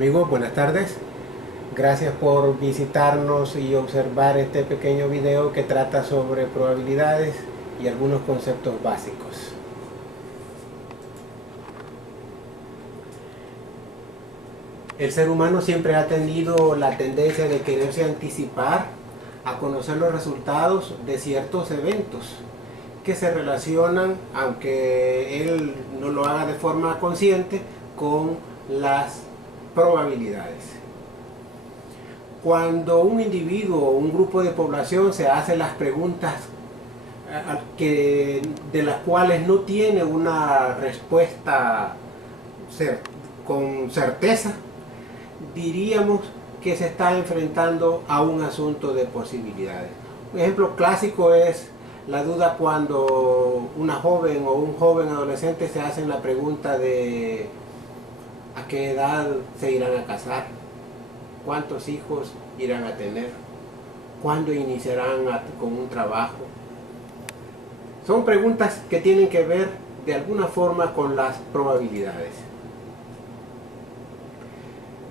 Amigos, buenas tardes. Gracias por visitarnos y observar este pequeño video que trata sobre probabilidades y algunos conceptos básicos. El ser humano siempre ha tenido la tendencia de quererse anticipar a conocer los resultados de ciertos eventos que se relacionan, aunque él no lo haga de forma consciente, con las probabilidades. Cuando un individuo o un grupo de población se hace las preguntas de las cuales no tiene una respuesta con certeza, diríamos que se está enfrentando a un asunto de posibilidades. Un ejemplo clásico es la duda cuando una joven o un joven adolescente se hacen la pregunta de ¿a qué edad se irán a casar? ¿Cuántos hijos irán a tener? ¿Cuándo iniciarán con un trabajo? Son preguntas que tienen que ver de alguna forma con las probabilidades.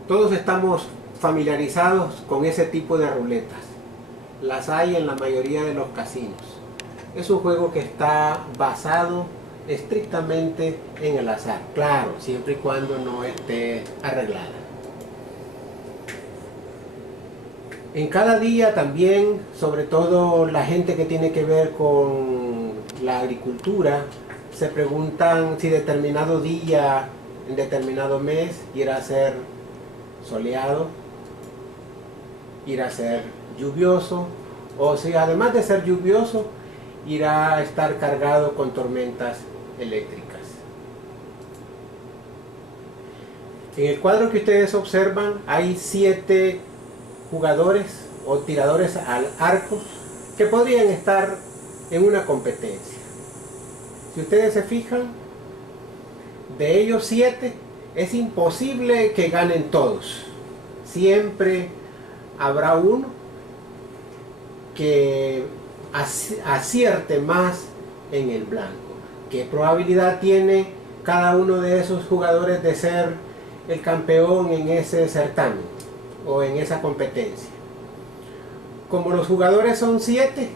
Todos estamos familiarizados con ese tipo de ruletas. Las hay en la mayoría de los casinos. Es un juego que está basado estrictamente en el azar, claro, siempre y cuando no esté arreglada. En cada día también, sobre todo la gente que tiene que ver con la agricultura, se preguntan si determinado día, en determinado mes, irá a ser soleado, irá a ser lluvioso, o si además de ser lluvioso, irá a estar cargado con tormentas eléctricas. En el cuadro que ustedes observan hay 7 jugadores o tiradores al arco que podrían estar en una competencia. Si ustedes se fijan, de ellos 7 es imposible que ganen todos. Siempre habrá uno que acierte más en el blanco. ¿Qué probabilidad tiene cada uno de esos jugadores de ser el campeón en ese certamen o en esa competencia? Como los jugadores son 7,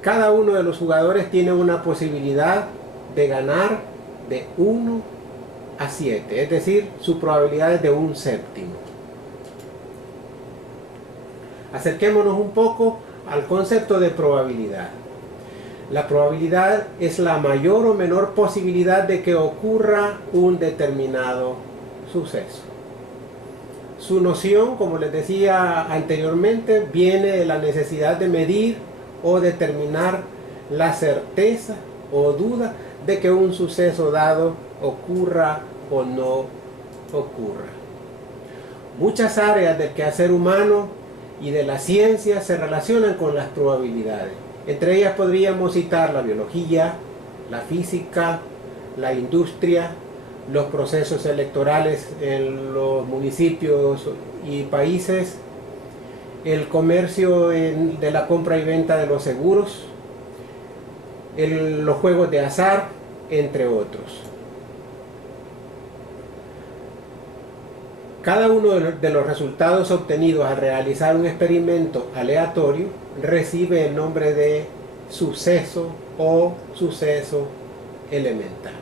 cada uno de los jugadores tiene una posibilidad de ganar de 1 a 7, es decir, su probabilidad es de 1/7. Acerquémonos un poco al concepto de probabilidad. La probabilidad es la mayor o menor posibilidad de que ocurra un determinado suceso. Su noción, como les decía anteriormente, viene de la necesidad de medir o determinar la certeza o duda de que un suceso dado ocurra o no ocurra. Muchas áreas del quehacer humano y de la ciencia se relacionan con las probabilidades. Entre ellas podríamos citar la biología, la física, la industria, los procesos electorales en los municipios y países, el comercio de la compra y venta de los seguros, los juegos de azar, entre otros. Cada uno de los resultados obtenidos al realizar un experimento aleatorio recibe el nombre de suceso o suceso elemental.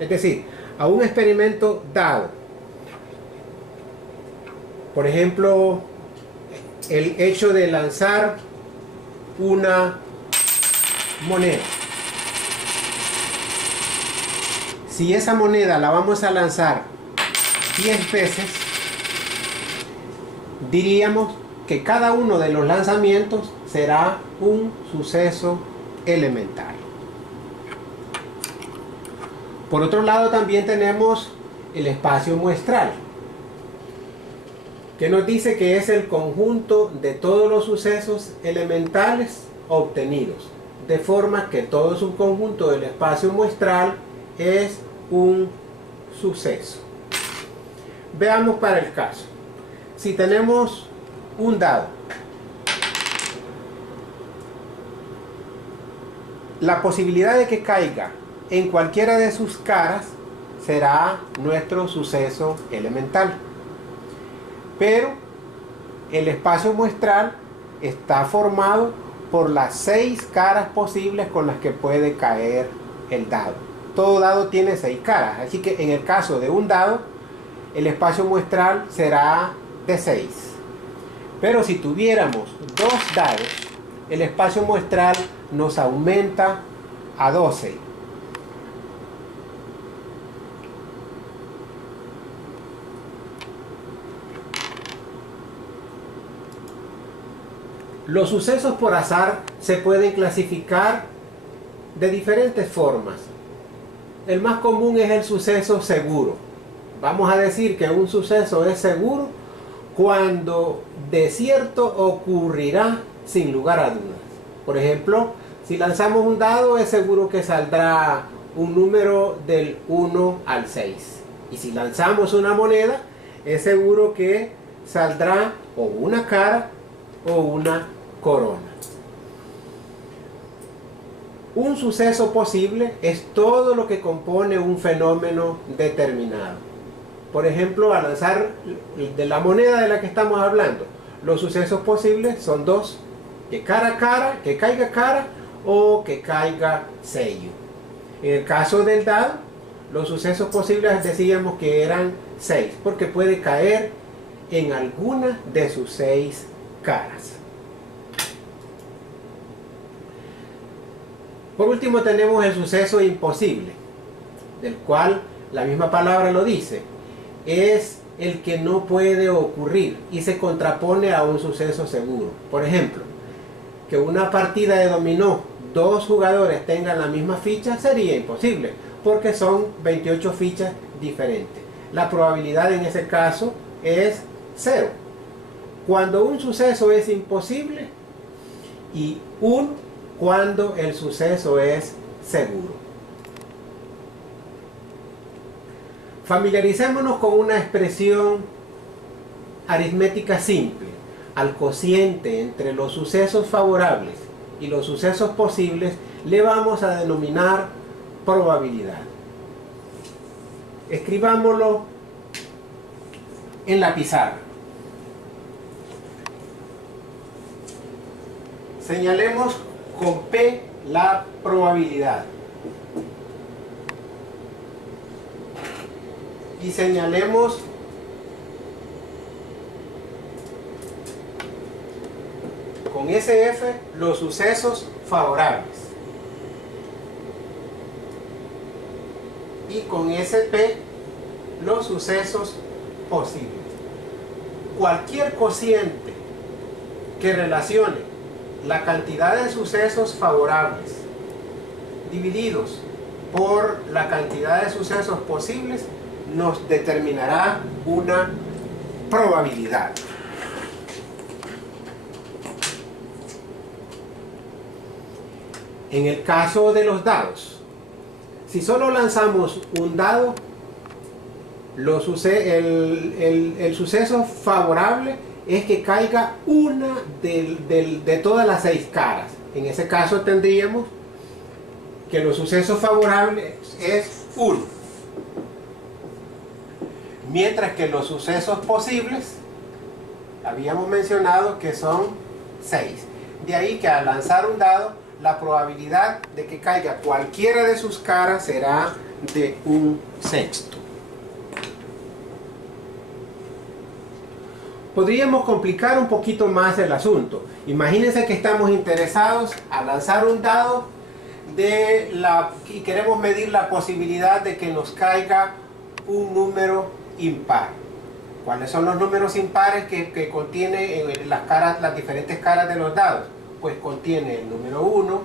Es decir, a un experimento dado, por ejemplo, el hecho de lanzar una moneda. Si esa moneda la vamos a lanzar 10 veces, diríamos que cada uno de los lanzamientos será un suceso elemental. Por otro lado, también tenemos el espacio muestral, que nos dice que es el conjunto de todos los sucesos elementales obtenidos, de forma que todo su conjunto del espacio muestral es un suceso. Veamos para el caso. Si tenemos un dado, la posibilidad de que caiga en cualquiera de sus caras será nuestro suceso elemental. Pero el espacio muestral está formado por las 6 caras posibles con las que puede caer el dado. Todo dado tiene 6 caras, así que en el caso de un dado, el espacio muestral será de 6. Pero si tuviéramos 2 dados, el espacio muestral nos aumenta a 12. Los sucesos por azar se pueden clasificar de diferentes formas. El más común es el suceso seguro. Vamos a decir que un suceso es seguro cuando de cierto ocurrirá sin lugar a dudas. Por ejemplo, si lanzamos un dado, es seguro que saldrá un número del 1 al 6. Y si lanzamos una moneda, es seguro que saldrá o una cara o una corona. Un suceso posible es todo lo que compone un fenómeno determinado. Por ejemplo, al lanzar de la moneda de la que estamos hablando, los sucesos posibles son 2: que cara, que caiga cara o que caiga sello. En el caso del dado, los sucesos posibles decíamos que eran 6, porque puede caer en alguna de sus 6 caras. Por último tenemos el suceso imposible, del cual la misma palabra lo dice. Es el que no puede ocurrir y se contrapone a un suceso seguro. Por ejemplo, que una partida de dominó 2 jugadores tengan la misma ficha sería imposible, porque son 28 fichas diferentes. La probabilidad en ese caso es 0. Cuando un suceso es imposible y 1 cuando el suceso es seguro. Familiaricémonos con una expresión aritmética simple. Al cociente entre los sucesos favorables y los sucesos posibles le vamos a denominar probabilidad. Escribámoslo en la pizarra. Señalemos con P la probabilidad. Y señalemos con SF los sucesos favorables. Y con SP los sucesos posibles. Cualquier cociente que relacione la cantidad de sucesos favorables divididos por la cantidad de sucesos posibles nos determinará una probabilidad. En el caso de los dados, si solo lanzamos un dado, el suceso favorable es que caiga una de todas las 6 caras. En ese caso tendríamos que los sucesos favorables es 1. Mientras que los sucesos posibles habíamos mencionado que son 6. De ahí que al lanzar un dado, la probabilidad de que caiga cualquiera de sus caras será de 1/6. Podríamos complicar un poquito más el asunto. Imagínense que estamos interesados a lanzar un dado y queremos medir la posibilidad de que nos caiga un número impar. ¿Cuáles son los números impares que contiene las diferentes caras de los dados? Pues contiene el número 1,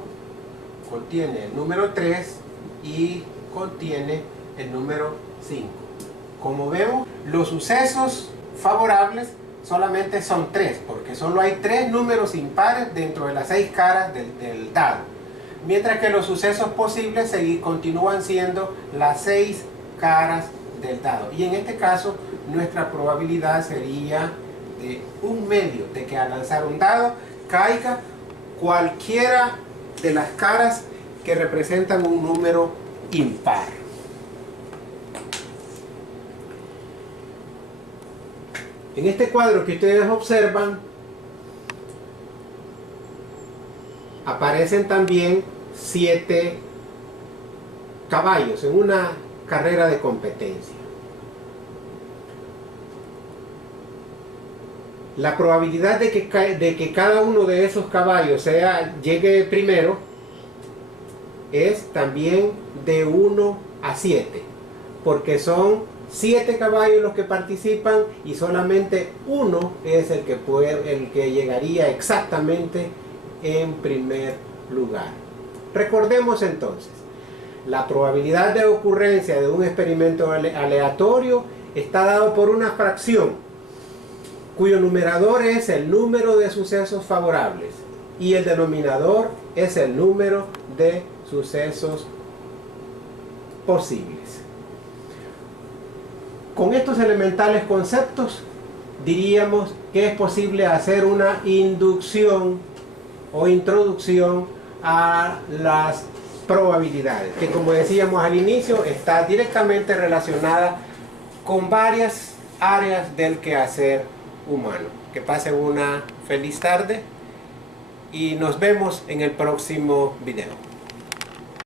contiene el número 3 y contiene el número 5. Como vemos, los sucesos favorables solamente son 3, porque solo hay 3 números impares dentro de las 6 caras del dado. Mientras que los sucesos posibles continúan siendo las 6 caras del dado. Y en este caso, nuestra probabilidad sería de 1/2 de que al lanzar un dado caiga cualquiera de las caras que representan un número impar. En este cuadro que ustedes observan, aparecen también 7 caballos en una carrera de competencia. La probabilidad de que cada uno de esos caballos llegue primero es también de 1 a 7, porque son 7 caballos los que participan y solamente uno es el que llegaría exactamente en primer lugar. Recordemos entonces, la probabilidad de ocurrencia de un experimento aleatorio está dado por una fracción cuyo numerador es el número de sucesos favorables y el denominador es el número de sucesos posibles. Con estos elementales conceptos diríamos que es posible hacer una inducción o introducción a las probabilidades, que como decíamos al inicio está directamente relacionada con varias áreas del quehacer humano. Que pasen una feliz tarde y nos vemos en el próximo video.